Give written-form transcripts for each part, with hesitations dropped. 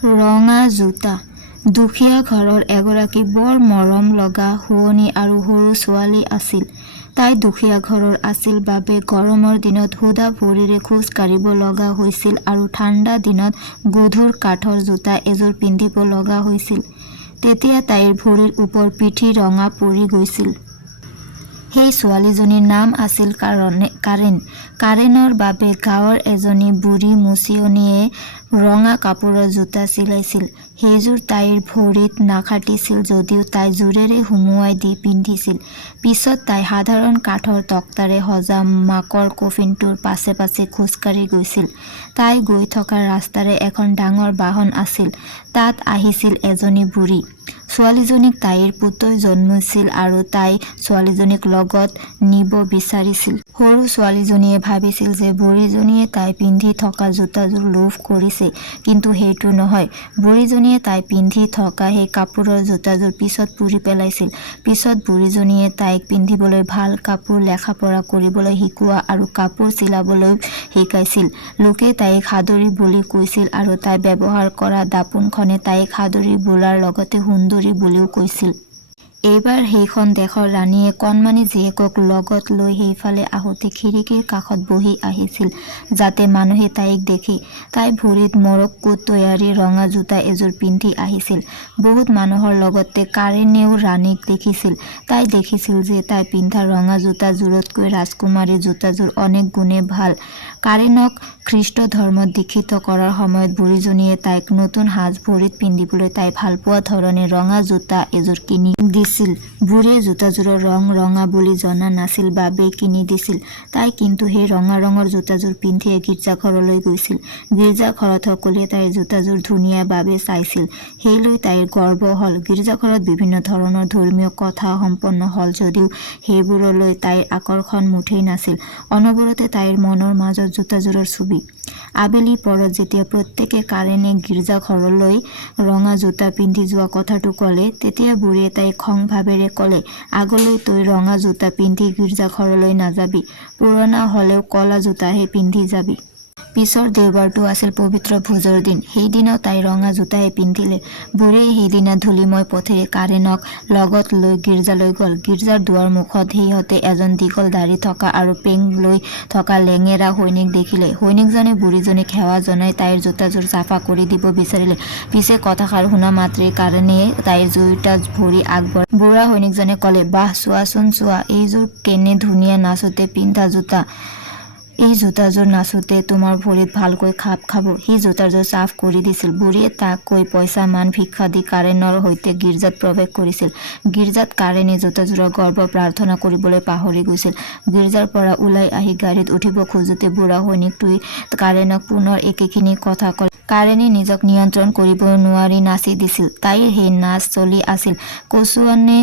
ৰঙা জোতা। দুখীয়া ঘৰৰ এগৰাকী বৰ মৰম লগা শুৱনি আৰু সৰু ছোৱালী আছিল। তাই দুখীয়া ঘৰৰ আছিল বাবে গৰমৰ দিনত সুদা ভৰিৰে খোজ কাঢ়িব লগা হৈছিল আৰু ঠাণ্ডা দিনত গধুৰ কাঠৰ জোতা এযোৰ পিন্ধিব লগা হৈছিল। তেতিয়া তাইৰ ভৰিৰ ওপৰ পিঠি ৰঙা পৰি গৈছিল। সেই ছোৱালীজনীৰ নাম আছিল কাৰেণ। কাৰেণৰ বাবে গাঁৱৰ এজনী বুঢ়ী মুচিয়নীয়ে ৰঙা কাপোৰৰ জোতা চিলাইছিল। সেইযোৰ তাইৰ ভৰিত নাখাটিছিল যদিও তাই জোৰেৰে সুমুৱাই দি পিন্ধিছিল। পিছত তাই সাধাৰণ কাঠৰ তক্তাৰে সজা মাকৰ কফিনটোৰ পাছে পাছে খোজকাঢ়ি গৈছিল। তাই গৈ থকা ৰাস্তাৰে এখন ডাঙৰ বাহন আছিল। তাত আহিছিল এজনী বুঢ়ী। ছোৱালীজনীক তাইৰ পুতৈ জন্মিছিল আৰু তাই ছোৱালীজনীক লগত নিব বিচাৰিছিল। সৰু ছোৱালীজনীয়ে ভাবিছিল যে বুঢ়ীজনীয়ে তাই পিন্ধি থকা জোতাযোৰ লোভ কৰিছে, কিন্তু সেইটো নহয়। বুঢ়ীজনীয়ে তাই পিন্ধি থকা সেই কাপোৰৰ জোতাযোৰ পিছত পুৰি পেলাইছিল। পিছত বুঢ়ীজনীয়ে তাইক পিন্ধিবলৈ ভাল কাপোৰ, লেখা-পঢ়া কৰিবলৈ শিকোৱা আৰু কাপোৰ চিলাবলৈ শিকাইছিল। লোকে তাইক সাদৰী বুলি কৈছিল আৰু তাই ব্যৱহাৰ কৰা দাপোনখনে তাইক সাদৰী বোলাৰ লগতে সুন্দৰী বুলিও কৈছিল। এইবাৰ সেইখন দেশৰ ৰাণীয়ে কণমানি জীয়েকক লগত লৈ সেইফালে আহোঁতে খিৰিকীৰ কাষত বহি আহিছিল যাতে মানুহে তাইক দেখে। তাই ভৰিত মৰক্কো তৈয়াৰী ৰঙা জোতা এযোৰ পিন্ধি আহিছিল। বহুত মানুহৰ লগতে কাৰেণেও ৰাণীক দেখিছিল। তাই দেখিছিল যে তাই পিন্ধা ৰঙা জোতাযোৰতকৈ ৰাজকুমাৰী জোতাযোৰ অনেক গুণে ভাল। কাৰেণক খ্ৰীষ্ট ধৰ্মত দীক্ষিত কৰাৰ সময়ত বুঢ়ীজনীয়ে তাইক নতুন সাজ ভৰিত পিন্ধিবলৈ তাই ভালপোৱা ধৰণে ৰঙা জোতা এযোৰ কিনি দিছিল। বুঢ়ীয়ে জোতাযোৰৰ ৰং ৰঙা বুলি জনা নাছিল বাবেই কিনি দিছিল। তাই কিন্তু সেই ৰঙা ৰঙৰ জোতাযোৰ পিন্ধিয়ে গীৰ্জাঘৰলৈ গৈছিল। গীৰ্জাঘৰত সকলোৱে তাইৰ জোতাযোৰ ধুনীয়া বাবে চাইছিল। সেইলৈ তাইৰ গৰ্ব হ'ল। গীৰ্জাঘৰত বিভিন্ন ধৰণৰ ধৰ্মীয় কথা সম্পন্ন হ'ল যদিও সেইবোৰলৈ তাইৰ আকৰ্ষণ মুঠেই নাছিল। অনবৰতে তাইৰ মনৰ মাজত জোতাযোৰৰ ছবি। আবেলি পৰত যেতিয়া প্ৰত্যেকে কাৰেণে গীৰ্জাঘৰলৈ ৰঙা জোতা পিন্ধি যোৱা কথাটো ক'লে, তেতিয়া বুঢ়ীয়ে তাইক খং ভাৱেৰে ক'লে, আগলৈ তই ৰঙা জোতা পিন্ধি গীৰ্জাঘৰলৈ নাযাবি। পুৰণা হ'লেও ক'লা জোতাহে পিন্ধি যাবি। পিছৰ দেওবাৰটো আছিল পবিত্ৰ ভোজৰ দিন। সেইদিনাও তাই ৰঙা জোতাহে পিন্ধিলে। বুঢ়ীয়ে সেইদিনা ধূলিময় পথেৰে কাৰেণক লগত লৈ গীৰ্জালৈ গ'ল। গীৰ্জাৰ দুৱাৰমুখত সিহঁতে এজন দীঘল দাঢ়ি থকা আৰু পেং লৈ থকা লেঙেৰা সৈনিক দেখিলে। সৈনিকজনে বুঢ়ীজনীক সেৱা জনাই তাইৰ জোতাযোৰ চাফা কৰি দিব বিচাৰিলে। পিছে কথাষাৰ শুনা মাত্ৰেই কাৰেণে তাইৰ দুয়োটা ভৰি আগবঢ়াই বুঢ়া সৈনিকজনে ক'লে, বাহ, চোৱাচোন চোৱা, এইযোৰ কেনে ধুনীয়া নাচোতে পিন্ধা জোতা। এই জোতাযোৰ নাচোতে তোমাৰ ভৰিত ভালকৈ খাপ খাব। সি জোতাযোৰ চাফ কৰি দিছিল। বুঢ়ীয়ে তাক কৈ পইচা মান ভিক্ষা দি কাৰেণৰ সৈতে গীৰ্জাত প্ৰৱেশ কৰিছিল। গীৰ্জাত কাৰেণে জোতাযোৰৰ গৰ্ব প্ৰাৰ্থনা কৰিবলৈ পাহৰি গৈছিল। গীৰ্জাৰ পৰা ওলাই আহি গাড়ীত উঠিব খোজোতে বুঢ়া সৈনিকটোৱে কাৰেণক পুনৰ একেখিনি কথা ক'লে। কাৰেণে নিজক নিয়ন্ত্ৰণ কৰিব নোৱাৰি নাচি দিছিল। তাইৰ সেই নাচ চলি আছিল। কচুৱানে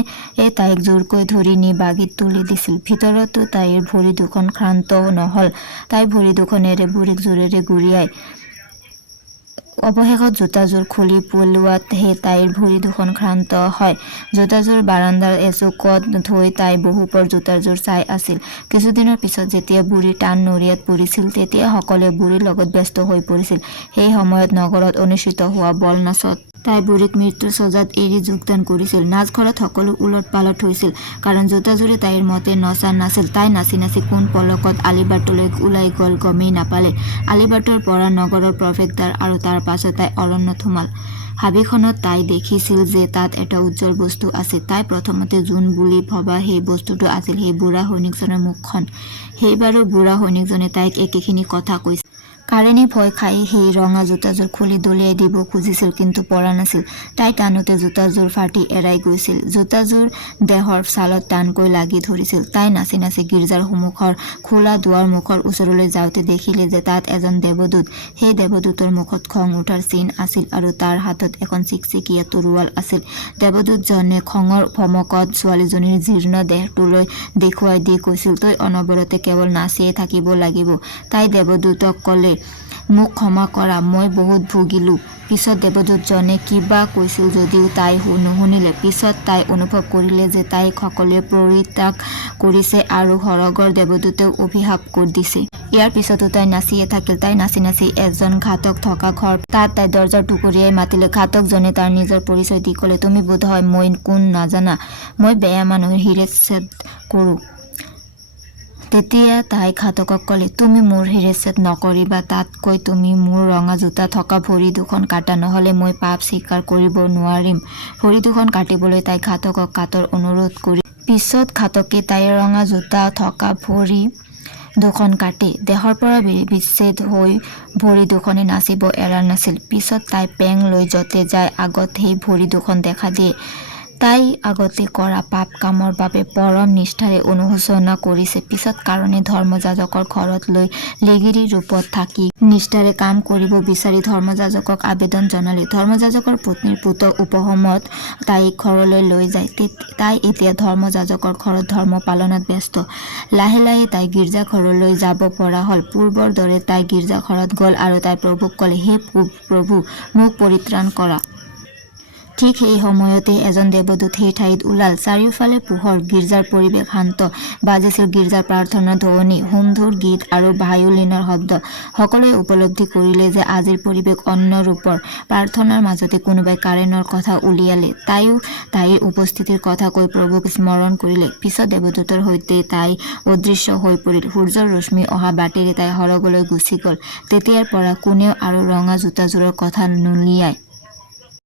তাইক জোৰকৈ ধৰি নি বাগিত তুলি দিছিল। ভিতৰতো তাইৰ ভৰি দুখন ক্ষান্ত নহ'ল। তাই ভৰি দুখনেৰে বুঢ়ীক জোৰেৰে গুৰিয়ায়। অৱশেষত জোতাযোৰ খুলি পেলোৱাতহে তাইৰ ভৰি দুখন ক্ষান্ত হয়। জোতাযোৰ বাৰান্দাৰ এচুকত থৈ তাই বহুপৰ জোতাযোৰ চাই আছিল। কিছুদিনৰ পিছত যেতিয়া বুঢ়ী টান নৰিয়াত পৰিছিল, তেতিয়া সকলোৱে বুঢ়ীৰ লগত ব্যস্ত হৈ পৰিছিল। সেই সময়ত নগৰত অনুষ্ঠিত হোৱা বল নাচত তাই বুঢ়ীক মৃত্যুৰ চজাত এৰি যোগদান কৰিছিল। নাচঘৰত সকলো ওলট পালট হৈছিল, কাৰণ জোতাযোৰে তাইৰ মতে নচা নাছিল। তাই নাচি নাচি কোন পলকত আলিবাটলৈ ওলাই গ'ল গমেই নাপালে। আলিবাটৰ পৰা নগৰৰ প্ৰৱেশদ্বাৰ আৰু তাৰ পাছত তাই অৰণ্যত সোমাল। হাবিখনত তাই দেখিছিল যে তাত এটা উজ্জ্বল বস্তু আছে। তাই প্ৰথমতে যোন বুলি ভবা সেই বস্তুটো আছিল সেই বুঢ়া সৈনিকজনৰ মুখখন। সেইবাৰো বুঢ়া সৈনিকজনে তাইক একেখিনি কথা কৈছিল। কাৰেণে ভয় খাই সেই ৰঙা জোতাযোৰ খুলি দলিয়াই দিব খুজিছিল, কিন্তু পৰা নাছিল। তাই টানোতে জোতাযোৰ ফাটি এৰাই গৈছিল। জোতাযোৰ দেহৰ ছালত টানকৈ লাগি ধৰিছিল। তাই নাচি নাচি গীৰ্জাৰ সন্মুখৰ খোলা দুৱাৰমুখৰ ওচৰলৈ যাওঁতে দেখিলে যে তাত এজন দেৱদূত। সেই দেৱদূতৰ মুখত খং উঠাৰ চিন আছিল আৰু তাৰ হাতত এখন চিকচিকীয়া তৰোৱাল আছিল। দেৱদূতজনে খঙৰ ভমকত ছোৱালীজনীৰ জীৰ্ণ দেহটোলৈ দেখুৱাই দি কৈছিল, তই অনবৰতে কেৱল নাচিয়ে থাকিব লাগিব। তাই দেৱদূতক ক'লে, মোক ক্ষমা কৰা, মই বহুত ভুগিলোঁ। পিছত দেৱদূতজনে কিবা কৈছিল যদিও তাই নুশুনিলে। পিছত তাই অনুভৱ কৰিলে যে তাইক সকলোৱে পৰিত্যাগ কৰিছে আৰু সৰগৰ দেৱদূতেও অভিশাপ দিছে। ইয়াৰ পিছতো তাই নাচিয়ে থাকিল। তাই নাচি নাচি এজন ঘাতক থকা ঘৰ তাত তাই দৰজাৰ টুকুৰিয়াই মাতিলে। ঘাতকজনে তাৰ নিজৰ পৰিচয় দি ক'লে, তুমি বোধহয় মই কোন নাজানা, মই বেয়া মানুহৰ শিৰচ্ছেদ কৰোঁ। তেতিয়া তাই ঘাতকক ক'লে, তুমি মোৰ শিৰচ্ছেদ নকৰিবা, তাতকৈ তুমি মোৰ ৰঙা জোতা থকা ভৰি দুখন কাটা, নহ'লে মই পাপ স্বীকাৰ কৰিব নোৱাৰিম। ভৰি দুখন কাটিবলৈ তাই ঘাতকক কাতৰ অনুৰোধ কৰি পিছত ঘাতকে তাইৰ ৰঙা জোতা থকা ভৰি দুখন কাটে। দেহৰ পৰা বিচ্ছেদ হৈ ভৰি দুখনে নাচিব এৰা নাছিল। পিছত তাই পেং লৈ য'তে যায় আগত সেই ভৰি দুখন দেখা দিয়ে। তাই আগতে কৰা পাপ কামৰ বাবে পৰম নিষ্ঠাৰে অনুশোচনা কৰিছে। পিছত কাৰণে ধৰ্মযাজকৰ ঘৰত লৈ লেগিৰি ৰূপত থাকি নিষ্ঠাৰে কাম কৰিব বিচাৰি ধৰ্মযাজকক আবেদন জনালে। ধৰ্মযাজকৰ পত্নীৰ পুতৰ উপশমত তাইক ঘৰলৈ লৈ যায়। তাই এতিয়া ধৰ্মযাজকৰ ঘৰত ধৰ্ম পালনত ব্যস্ত। লাহে লাহে তাই গীৰ্জাঘৰলৈ যাব পৰা হ'ল। পূৰ্বৰ দৰে তাই গীৰ্জাঘৰত গ'ল আৰু তাই প্ৰভুক ক'লে, হে প্ৰভু, মোক পৰিত্ৰাণ কৰা। ঠিক সেই সময়তে এজন দেৱদূত সেই ঠাইত ওলাল। চাৰিওফালে পোহৰ, গীৰ্জাৰ পৰিৱেশ শান্ত, বাজিছিল গীৰ্জাৰ প্ৰাৰ্থনাৰ ধ্বনি, হোমধুৰ গীত আৰু ভায়োলিনৰ শব্দ। সকলোৱে উপলব্ধি কৰিলে যে আজিৰ পৰিৱেশ অন্য ৰূপৰ। প্ৰাৰ্থনাৰ মাজতে কোনোবাই কাৰেণৰ কথা উলিয়ালে। তাইও তাইৰ উপস্থিতিৰ কথা কৈ প্ৰভুক স্মৰণ কৰিলে। পিছত দেৱদূতৰ সৈতে তাই অদৃশ্য হৈ পৰিল। সূৰ্যৰ ৰশ্মি অহা বাটেৰে তাই সৰগলৈ গুচি গ'ল। তেতিয়াৰ পৰা কোনেও আৰু ৰঙা জোতাযোৰৰ কথা নুলিয়ায়।